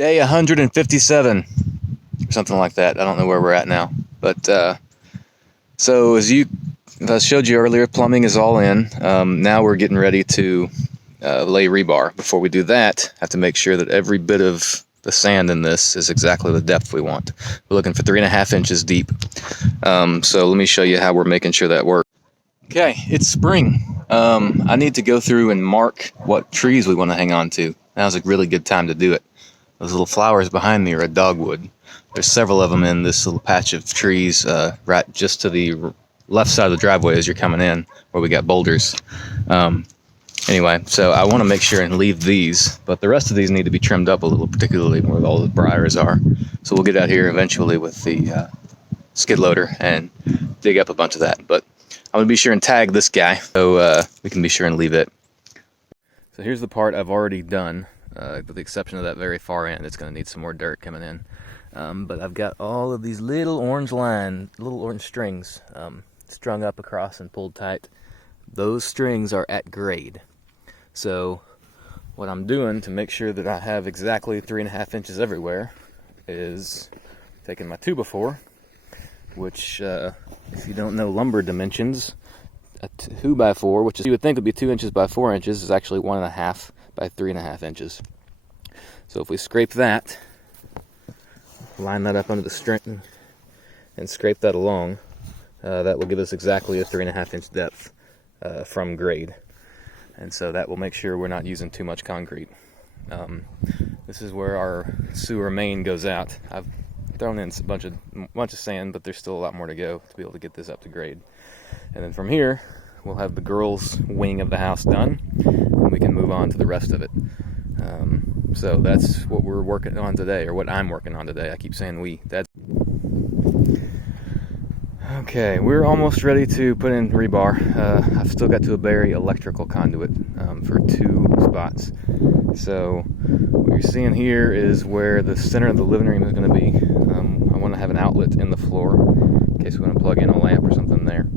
Day 157, or something like that. I don't know where we're at now. But so as I showed you earlier, plumbing is all in. Now we're getting ready to lay rebar. Before we do that, I have to make sure that every bit of the sand in this is exactly the depth we want. We're looking for 3.5 inches deep. So let me show you how we're making sure that works. Okay, it's spring. I need to go through and mark what trees we want to hang on to. Now's a really good time to do it. Those little flowers behind me are a dogwood. There's several of them in this little patch of trees right just to the left side of the driveway as you're coming in, where we got boulders. Anyway, so I want to make sure and leave these, but the rest of these need to be trimmed up a little, particularly where all the briars are. So we'll get out here eventually with the skid loader and dig up a bunch of that. But I'm going to be sure and tag this guy so we can be sure and leave it. So here's the part I've already done. With the exception of that very far end, it's going to need some more dirt coming in. But I've got all of these little orange strings strung up across and pulled tight. Those strings are at grade. So what I'm doing to make sure that I have exactly 3.5 inches everywhere is taking my 2x4, which if you don't know lumber dimensions, a 2x4, which is, you would think would be 2 inches by 4 inches, is actually 1.5 by 3.5 inches. So if we scrape that, line that up under the string, and scrape that along, that will give us exactly a 3.5 inch depth from grade. And so that will make sure we're not using too much concrete. This is where our sewer main goes out. I've thrown in a bunch of sand, but there's still a lot more to go to be able to get this up to grade. And then from here, we'll have the girls' wing of the house done, and we can move on to the rest of it. So that's what we're working on today, or what I'm working on today. I keep saying we. Okay, we're almost ready to put in rebar. I've still got to bury electrical conduit for 2 spots. So what you're seeing here is where the center of the living room is going to be. I want to have an outlet in the floor in case we want to plug in a lamp or something there.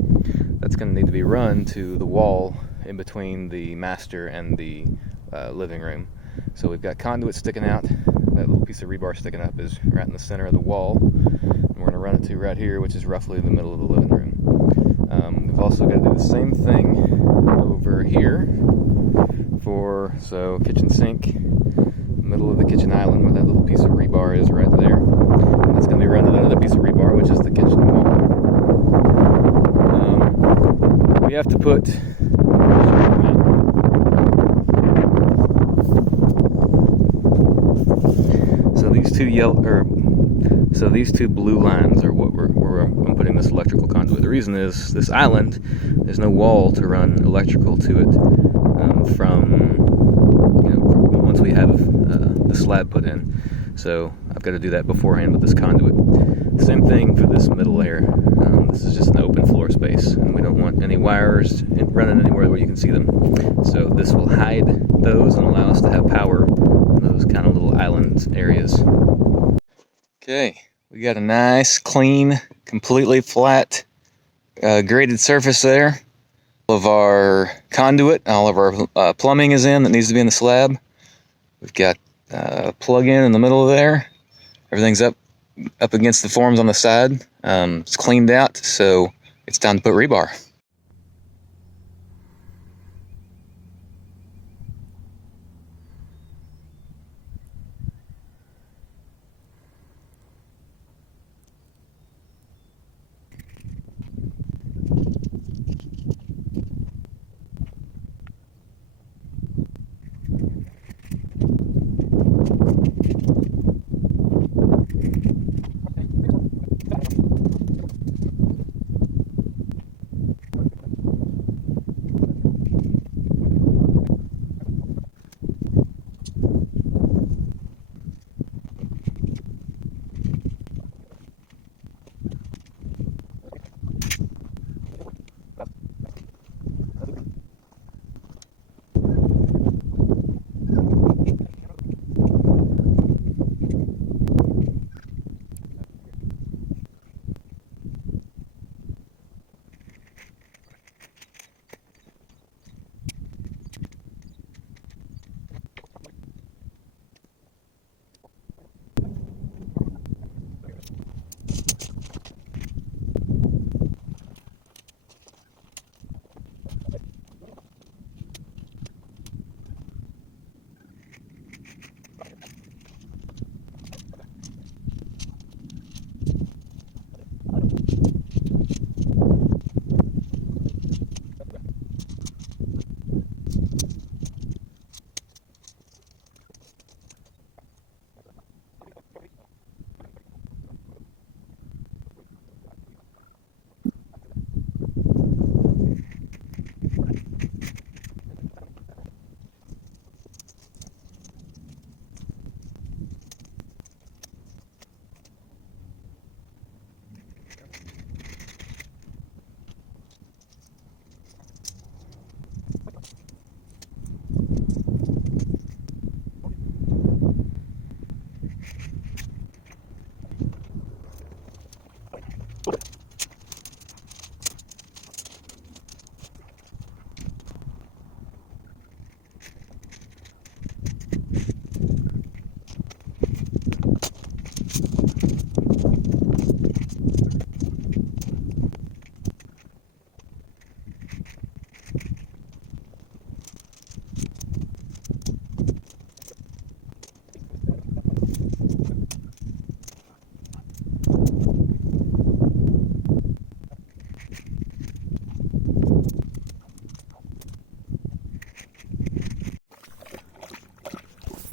That's going to need to be run to the wall in between the master and the living room. So we've got conduit sticking out. That little piece of rebar sticking up is right in the center of the wall. And we're going to run it to right here, which is roughly the middle of the living room. We've also got to do the same thing over here so kitchen sink, middle of the kitchen island where that little piece of rebar is right there. And that's going to be run to that other piece of rebar, which is the kitchen wall. We have to put these two blue lines are where I'm putting this electrical conduit. The reason is this island, there's no wall to run electrical to it once we have the slab put in. So I've got to do that beforehand with this conduit. Same thing for this middle layer. This is just an open floor space, and we don't want any wires running anywhere where you can see them. So this will hide those and allow us to have power in those kind of little island areas. Okay, we got a nice, clean, completely flat, graded surface there. All of our conduit, all of our plumbing is in that needs to be in the slab. We've got a plug-in in the middle there. Everything's up against the forms on the side. It's cleaned out, so it's time to put rebar.